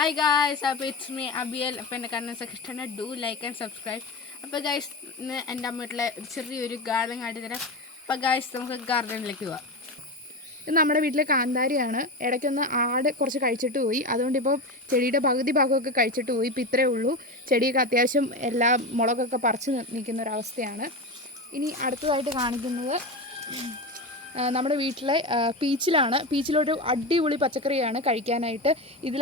Hi guys, അപ്പോൾ it's me Abiel. അപ്പോൾ എൻ്റെ കണ്ണൻസ് ഇഷ്ടമാണ്, ഡു ലൈക്ക് ആൻഡ് സബ്സ്ക്രൈബ്. അപ്പോൾ ഗായ്സ്, ഇന്ന് എൻ്റെ അമ്മയുടെ ചെറിയൊരു ഗാർഡൻ കാട്ടി തരാം. അപ്പോൾ ഗായ്സ്, നമുക്ക് ഗാർഡനിലേക്ക് പോവാം. ഇത് നമ്മുടെ വീട്ടിലെ കാന്താരിയാണ്. ഇടയ്ക്കൊന്ന് ആട് കുറച്ച് കഴിച്ചിട്ട് പോയി, അതുകൊണ്ടിപ്പോൾ ചെടിയുടെ പകുതി ഭാഗമൊക്കെ കഴിച്ചിട്ട് പോയി. ഇപ്പോൾ ഇത്രയേ ഉള്ളൂ. ചെടിയൊക്കെ അത്യാവശ്യം എല്ലാ മുളകൊക്കെ പറിച്ച് നിൽക്കുന്ന ഒരവസ്ഥയാണ്. ഇനി അടുത്തതായിട്ട് കാണിക്കുന്നത് നമ്മുടെ വീട്ടിലെ പീച്ചിലാണ്. പീച്ചിലൊരു അടിപൊളി പച്ചക്കറിയാണ് കഴിക്കാനായിട്ട്. ഇത്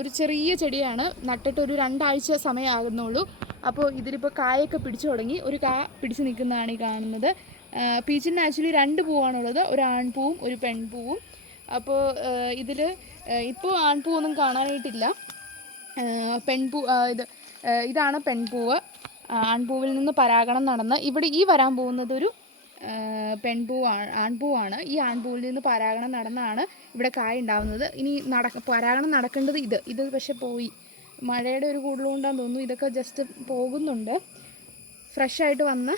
ഒരു ചെറിയ ചെടിയാണ്, നട്ടിട്ട് ഒരു 2 ആഴ്ച സമയമാകുന്നുള്ളൂ. അപ്പോൾ ഇതിലിപ്പോൾ കായൊക്കെ പിടിച്ചു തുടങ്ങി. ഒരു കാ പിടിച്ച് നിൽക്കുന്നതാണ് ഈ കാണുന്നത്. പീച്ചിന് ആക്ച്വലി 2 പൂവാണുള്ളത്, ഒരു ആൺപൂവും ഒരു പെൺപൂവും. അപ്പോൾ ഇതിൽ ഇപ്പോൾ ആൺപൂവൊന്നും കാണാനായിട്ടില്ല. ഇതാണ് പെൺപൂവ്. ആൺപൂവിൽ നിന്ന് പരാഗണം നടന്ന് ഇവിടെ ഈ വരാൻ പോകുന്നത് ഒരു ആൺപൂവാണ്. ഈ ആൺപൂവിൽ നിന്ന് പരാഗണം നടന്നാണ് ഇവിടെ കായ ഉണ്ടാവുന്നത്. ഇനി പരാഗണം നടക്കേണ്ടത് ഇത് പക്ഷെ പോയി. മഴയുടെ ഒരു കൂടുതലുകൊണ്ടാന്ന് തോന്നുന്നു ഇതൊക്കെ ജസ്റ്റ് പോകുന്നുണ്ട്. ഫ്രഷായിട്ട് വന്ന്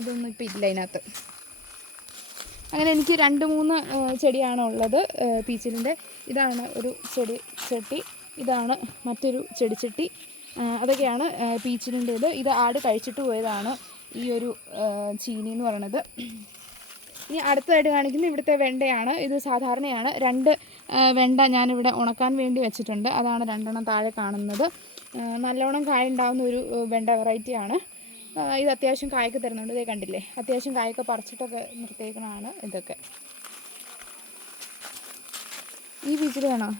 ഇതൊന്നും ഇപ്പം ഇല്ല ഇതിനകത്ത്. അങ്ങനെ എനിക്ക് 2-3 ചെടിയാണ് ഉള്ളത് പീച്ചിലിൻ്റെ. ഇതാണ് ഒരു ചെടി, ഇതാണ് മറ്റൊരു ചെടിച്ചട്ടി. അതൊക്കെയാണ് പീച്ചിലിൻ്റേത്. ഇത് ആട് കഴിച്ചിട്ട് പോയതാണ് ഈ ഒരു ചീനി എന്ന് പറയുന്നത്. ഇനി അടുത്തതായിട്ട് കാണിക്കുന്നത് ഇവിടുത്തെ വെണ്ടയാണ്. ഇത് സാധാരണയാണ്. 2 വെണ്ട ഞാനിവിടെ ഉണക്കാൻ വേണ്ടി വെച്ചിട്ടുണ്ട്. അതാണ് 2 എണ്ണം താഴെ കാണുന്നത്. നല്ലോണം കായ ഉണ്ടാകുന്ന ഒരു വെണ്ട വെറൈറ്റിയാണ്. ഇത് അത്യാവശ്യം കായൊക്കെ തരുന്നുണ്ട്. ഇതേ കണ്ടില്ലേ, അത്യാവശ്യം കായൊക്കെ പറിച്ചിട്ടൊക്കെ നിർത്തിയേക്കണതാണ് ഇതൊക്കെ. ഈ പീച്ചിൽ വേണോ?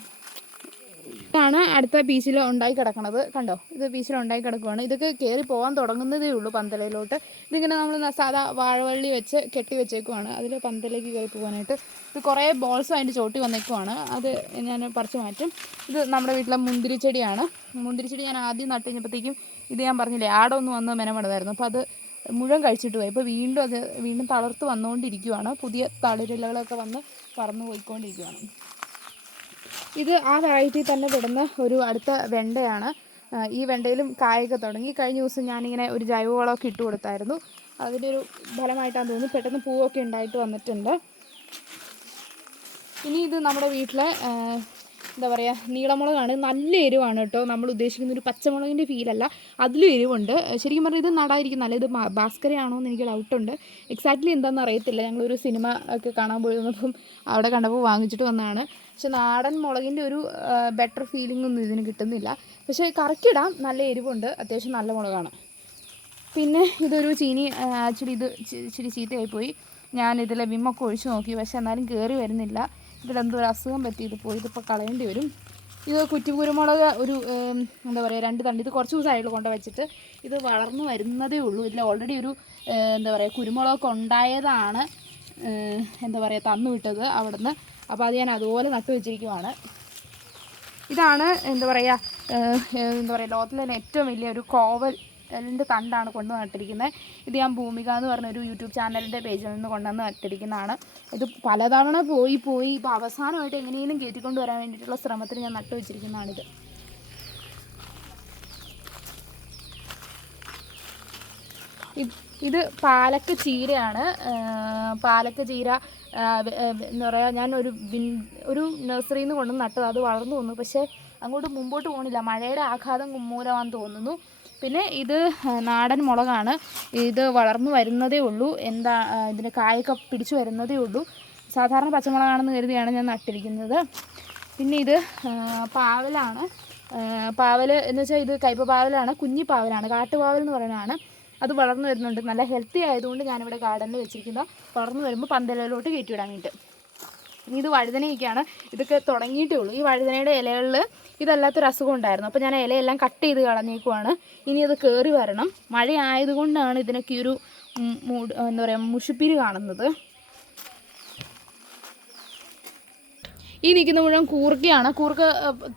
ഇതാണ് അടുത്ത പീച്ചിൽ ഉണ്ടായി കിടക്കണത്. കണ്ടോ, ഇത് പീച്ചിൽ ഉണ്ടായി കിടക്കുവാണ്. ഇതൊക്കെ കയറി പോകാൻ തുടങ്ങുന്നതേ ഉള്ളൂ പന്തലയിലോട്ട്. ഇതിങ്ങനെ നമ്മൾ സാധാ വാഴവള്ളി വെച്ച് കെട്ടി വെച്ചേക്കുവാണ്, അതിൽ പന്തലേക്ക് കയറി പോകാനായിട്ട്. ഇത് കുറേ ബോൾസ് അതിൻ്റെ ചോട്ടി വന്നേക്കുവാണ്, അത് ഞാൻ പറിച്ച് മാറ്റും. ഇത് നമ്മുടെ വീട്ടിലെ മുന്തിരിച്ചെടിയാണ്. മുന്തിരിച്ചെടി ഞാൻ ആദ്യം നട്ട് കഴിഞ്ഞപ്പോഴത്തേക്കും ഇത് ഞാൻ പറഞ്ഞില്ലേ ആടൊന്ന് വന്ന് മെനമെടുതായിരുന്നു. അപ്പോൾ അത് മുഴുവൻ കഴിച്ചിട്ട് പോയി. ഇപ്പോൾ വീണ്ടും തളർത്ത് വന്നുകൊണ്ടിരിക്കുവാണ്. പുതിയ തളിരിലകളൊക്കെ വന്ന് പറന്ന് പോയിക്കൊണ്ടിരിക്കുവാണ്. ഇത് ആ വെറൈറ്റി തന്നെ പെടുന്ന ഒരു അടുത്ത വെണ്ടയാണ്. ഈ വെണ്ടയിലും കായൊക്കെ തുടങ്ങി. കഴിഞ്ഞ ദിവസം ഞാനിങ്ങനെ ഒരു ജൈവവളമൊക്കെ ഇട്ട് കൊടുത്തായിരുന്നു. അതിൻ്റെ ഒരു ഫലമായിട്ടാണ് തോന്നുന്നു പെട്ടെന്ന് പൂവൊക്കെ ഉണ്ടായിട്ട് വന്നിട്ടുണ്ട്. ഇനി ഇത് നമ്മുടെ വീട്ടിലെ എന്താ പറയുക, നീളമുളകാണ്. നല്ല എരിവാണ് കേട്ടോ. നമ്മൾ ഉദ്ദേശിക്കുന്ന ഒരു പച്ചമുളകിൻ്റെ ഫീലല്ല, അതിലും എരിവുണ്ട്. ശരിക്കും പറഞ്ഞാൽ ഇത് നടാതിരിക്കുന്നല്ല. ഇത് ഭാസ്കരയാണോ എന്ന് എനിക്ക് ഡൗട്ടുണ്ട്. എക്സാക്ട്ലി എന്താണെന്ന് അറിയത്തില്ല. ഞങ്ങളൊരു സിനിമ ഒക്കെ കാണാൻ പോയി വന്നപ്പം അവിടെ കണ്ടപ്പോൾ വാങ്ങിച്ചിട്ട് വന്നതാണ്. പക്ഷെ നാടൻ മുളകിൻ്റെ ഒരു ബെറ്റർ ഫീലിംഗ് ഒന്നും ഇതിന് കിട്ടുന്നില്ല. പക്ഷേ കറക്കിടാം, നല്ല എരിവുണ്ട്, അത്യാവശ്യം നല്ല മുളകാണ്. പിന്നെ ഇതൊരു ചീനി. ആക്ച്വലി ഇത് ഇച്ചിരി ചീത്തയായിപ്പോയി. ഞാനിതിലെ വിമ്മൊക്കെ ഒഴിച്ച് നോക്കി, പക്ഷെ എന്നാലും കയറി വരുന്നില്ല. ഇതിലെന്തോ ഒരു അസുഖം പറ്റി ഇത് പോയി. ഇതിപ്പോൾ കളയേണ്ടി വരും. ഇത് കുറ്റിക്കുരുമുളക് ഒരു എന്താ പറയുക 2 തണ്ട്. ഇത് കുറച്ച് ദിവസമായിട്ട് കൊണ്ട് വെച്ചിട്ട് ഇത് വളർന്നു വരുന്നതേ ഉള്ളൂ. ഇതിൽ ഓൾറെഡി ഒരു എന്താ പറയുക കുരുമുളകൊക്കെ ഉണ്ടായതാണ് എന്താ പറയുക തന്നു വിട്ടത് അവിടുന്ന്. അപ്പോൾ അത് ഞാൻ അതുപോലെ നട്ടു വെച്ചിരിക്കുവാണ്. ഇതാണ് എന്താ പറയുക ലോകത്തിലെ തന്നെ ഏറ്റവും വലിയ ഒരു കോവലിൻ്റെ തണ്ടാണ് കൊണ്ട് നട്ടിരിക്കുന്നത്. ഇത് ഞാൻ ഭൂമിക എന്ന് പറഞ്ഞൊരു യൂട്യൂബ് ചാനലിൻ്റെ പേജിൽ നിന്ന് കൊണ്ടുവന്ന് നട്ടിരിക്കുന്നതാണ്. ഇത് പലതവണ പോയി ഇപ്പോൾ അവസാനമായിട്ട് എങ്ങനെയും കയറ്റിക്കൊണ്ട് വരാൻ വേണ്ടിയിട്ടുള്ള ശ്രമത്തിൽ ഞാൻ നട്ടു വെച്ചിരിക്കുന്നതാണിത്. ഇത് പാലക്ക ചീരയാണ്. പാലക്ക ചീര എന്താ പറയുക, ഞാൻ ഒരു നഴ്സറിയിൽ നിന്ന് കൊണ്ടുവന്ന് നട്ടത്. അത് വളർന്നു വന്നു, പക്ഷേ അങ്ങോട്ട് മുമ്പോട്ട് പോകണില്ല. മഴയുടെ ആഘാതം മൂലമാണെന്ന് തോന്നുന്നു. പിന്നെ ഇത് നാടൻ മുളകാണ്. ഇത് വളർന്നു വരുന്നതേ ഉള്ളൂ. ഇതിന് കായൊക്കെ പിടിച്ചു വരുന്നതേ ഉള്ളൂ. സാധാരണ പച്ചമുളകാണെന്ന് കരുതിയാണ് ഞാൻ നട്ടിരിക്കുന്നത്. പിന്നെ ഇത് പാവലാണ്. പാവൽ എന്ന് വെച്ചാൽ ഇത് കയ്പ പാവലാണ്, കുഞ്ഞി പാവലാണ്, കാട്ടുപാവൽ എന്ന് പറയുന്നതാണ്. അത് വളർന്നു വരുന്നുണ്ട്. നല്ല ഹെൽത്തി ആയതുകൊണ്ട് ഞാനിവിടെ ഗാർഡനിൽ വെച്ചിരിക്കുന്ന. വളർന്നു വരുമ്പോൾ പന്തലിലോട്ട് കയറ്റിവിടാൻ വേണ്ടിയിട്ട്. ഇനി ഇത് വഴുതനയൊക്കെയാണ്. ഇതൊക്കെ തുടങ്ങിയിട്ടേ ഉള്ളൂ. ഈ വഴുതനയുടെ ഇലകളിൽ ഇതല്ലാത്തൊരു അസുഖം ഉണ്ടായിരുന്നു. അപ്പോൾ ഞാൻ ഇലയെല്ലാം കട്ട് ചെയ്ത് കളഞ്ഞേക്കുവാണ്. ഇനി അത് കയറി വരണം. മഴ ആയതുകൊണ്ടാണ് ഇതിനൊക്കെ ഒരു എന്താ പറയുക മുഷിപ്പിരി കാണുന്നത്. ഈ നിൽക്കുന്ന മുഴുവൻ കൂർക്കയാണ്. കൂർക്ക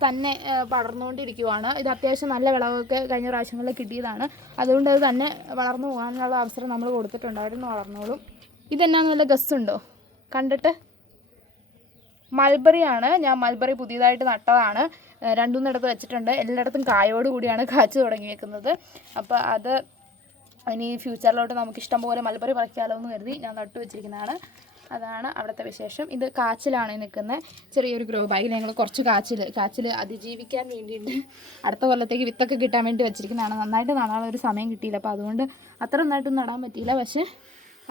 തന്നെ പടർന്നുകൊണ്ടിരിക്കുവാണ്. ഇത് അത്യാവശ്യം നല്ല വിളവൊക്കെ കഴിഞ്ഞ പ്രാവശ്യങ്ങളിൽ കിട്ടിയതാണ്. അതുകൊണ്ട് അത് തന്നെ വളർന്നു പോകാനുള്ള അവസരം നമ്മൾ കൊടുത്തിട്ടുണ്ടായിരുന്നു. വളർന്നോളും. ഇതെന്നാന്ന് വല്ല ഗസ്സുണ്ടോ കണ്ടിട്ട്? മൾബറിയാണ്. ഞാൻ മൾബറി പുതിയതായിട്ട് നട്ടതാണ്. 2-3 ഇടത്ത് വെച്ചിട്ടുണ്ട്. എല്ലായിടത്തും കായോട് കൂടിയാണ് കാച്ചു തുടങ്ങി വെക്കുന്നത്. അപ്പോൾ അത് ഇനി ഫ്യൂച്ചറിലോട്ട് നമുക്ക് ഇഷ്ടം പോലെ മൾബറി പറിക്കാമല്ലോ എന്ന് കരുതി ഞാൻ നട്ടു വെച്ചിരിക്കുന്നതാണ്. അതാണ് അവിടുത്തെ വിശേഷം. ഇത് കാച്ചിലാണ് നിൽക്കുന്നത്. ചെറിയൊരു ഗ്രോ ബാഗിൽ ഞങ്ങൾ കുറച്ച് കാച്ചിൽ അതിജീവിക്കാൻ വേണ്ടിയിട്ട് അടുത്ത കൊല്ലത്തേക്ക് വിത്തൊക്കെ കിട്ടാൻ വേണ്ടി വെച്ചിരിക്കുന്നതാണ്. നന്നായിട്ട് നടാനുള്ള ഒരു സമയം കിട്ടിയില്ല, അപ്പോൾ അതുകൊണ്ട് അത്ര നന്നായിട്ടൊന്നും നടാൻ പറ്റിയില്ല. പക്ഷേ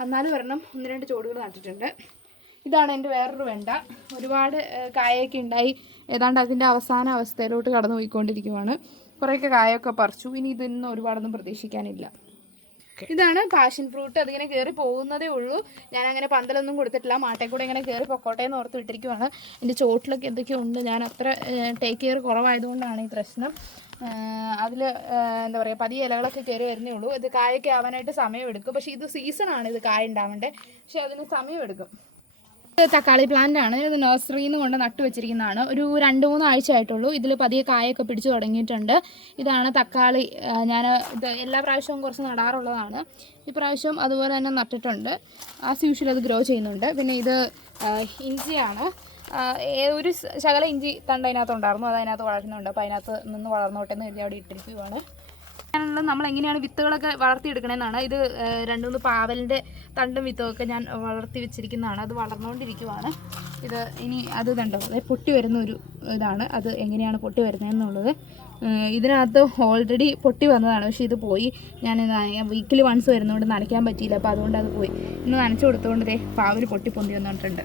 എന്നാലും ഒരെണ്ണം 1-2 ചോടുകൾ നട്ടിട്ടുണ്ട്. ഇതാണ് എൻ്റെ വേറൊരു വെണ്ട. ഒരുപാട് കായൊക്കെ ഉണ്ടായി ഏതാണ്ട് അതിൻ്റെ അവസാന അവസ്ഥയിലോട്ട് കടന്നു പോയിക്കൊണ്ടിരിക്കുവാണ്. കുറേയൊക്കെ കായൊക്കെ പറിച്ചു. ഇനി ഇതിന്ന് ഒരുപാടൊന്നും പ്രതീക്ഷിക്കാനില്ല. ഇതാണ് പാഷൻ ഫ്രൂട്ട്. അതിങ്ങനെ കയറി പോകുന്നതേ ഉള്ളൂ. ഞാനങ്ങനെ പന്തലൊന്നും കൊടുത്തിട്ടില്ല. മാട്ടേ കൂടെ ഇങ്ങനെ കയറി പൊക്കോട്ടെ എന്ന് ഓർത്ത് വിട്ടിരിക്കുവാണ്. എൻ്റെ ചോട്ടിലൊക്കെ എന്തൊക്കെയോ ഉണ്ട്. ഞാൻ അത്ര ടേക്ക് കെയർ കുറവായതുകൊണ്ടാണ് ഈ പ്രശ്നം. അതിൽ എന്താ പറയുക, പതിയെ ഇലകളൊക്കെ കയറി വരുന്നേ ഉള്ളൂ. ഇത് കായൊക്കെ ആവാനായിട്ട് സമയമെടുക്കും. പക്ഷേ ഇത് സീസണാണ് ഇത് കായ ഉണ്ടാവേണ്ടത്, പക്ഷേ അതിന് സമയമെടുക്കും. തക്കാളി പ്ലാന്റ് ആണ്. ഇത് നഴ്സറിയിൽ നിന്ന് കൊണ്ട് നട്ടു വെച്ചിരിക്കുന്നതാണ്. ഒരു 2-3 ആഴ്ച ആയിട്ടുള്ളൂ. ഇതിൽ പതിയെ കായൊക്കെ പിടിച്ചു തുടങ്ങിയിട്ടുണ്ട്. ഇതാണ് തക്കാളി. ഞാൻ ഇത് എല്ലാ പ്രാവശ്യവും കുറച്ച് നടാറുള്ളതാണ്. ഈ പ്രാവശ്യം അതുപോലെ തന്നെ നട്ടിട്ടുണ്ട്. ആസ് യൂഷ്വൽ അത് ഗ്രോ ചെയ്യുന്നുണ്ട്. പിന്നെ ഇത് ഇഞ്ചിയാണ്. ഒരു ശകല ഇഞ്ചി തണ്ട് അതിനകത്തുണ്ടായിരുന്നു, അത് അതിനകത്ത് വളരുന്നുണ്ട്. അപ്പോൾ അതിനകത്ത് നിന്ന് വളർന്നോട്ടെ എന്ന് കരുതി അവിടെ ഇട്ടിരിക്കുകയാണ്. നമ്മൾ എങ്ങനെയാണ് വിത്തുകളൊക്കെ വളർത്തിയെടുക്കണമെന്നാണ്. ഇത് 2-3 പാവലിൻ്റെ തണ്ടും വിത്തുമൊക്കെ ഞാൻ വളർത്തി വെച്ചിരിക്കുന്നതാണ്. അത് വളർന്നുകൊണ്ടിരിക്കുവാണ്. ഇത് ഇനി അത് കണ്ടോ, അത് പൊട്ടി വരുന്ന ഒരു ഇതാണ്. അത് എങ്ങനെയാണ് പൊട്ടി വരുന്നതെന്നുള്ളത് ഇതിനകത്ത് ഓൾറെഡി പൊട്ടി വന്നതാണ്. പക്ഷേ ഇത് പോയി. ഞാൻ വീക്കിലി വൺസ് വരുന്നതുകൊണ്ട് നനയ്ക്കാൻ പറ്റിയില്ല, അപ്പോൾ അതുകൊണ്ട് അത് പോയി. ഇന്ന് നനച്ചു കൊടുത്തുകൊണ്ട് പാവൽ പൊട്ടി പൊന്തി വന്നിട്ടുണ്ട്.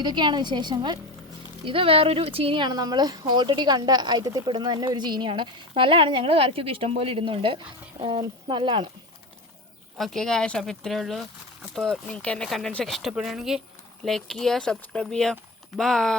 ഇതൊക്കെയാണ് വിശേഷങ്ങൾ. ഇത് വേറൊരു ചീനിയാണ്. നമ്മൾ ഓൾറെഡി കണ്ട ഐറ്റത്തിൽ പെടുന്ന തന്നെ ഒരു ചീനിയാണ്. നല്ലതാണ്. ഞങ്ങൾ കറിക്കൊക്കെ ഇഷ്ടംപോലെ ഇടുന്നുണ്ട്. നല്ലതാണ്. ഓക്കെ ഗായ്സ്, അപ്പോൾ ഇത്രയേ ഉള്ളൂ. അപ്പോൾ നിങ്ങൾക്ക് എൻ്റെ കണ്ടൻസൊക്കെ ഇഷ്ടപ്പെടുകയാണെങ്കിൽ ലൈക്ക് ചെയ്യുക, സബ്സ്ക്രൈബ് ചെയ്യുക. ബൈ.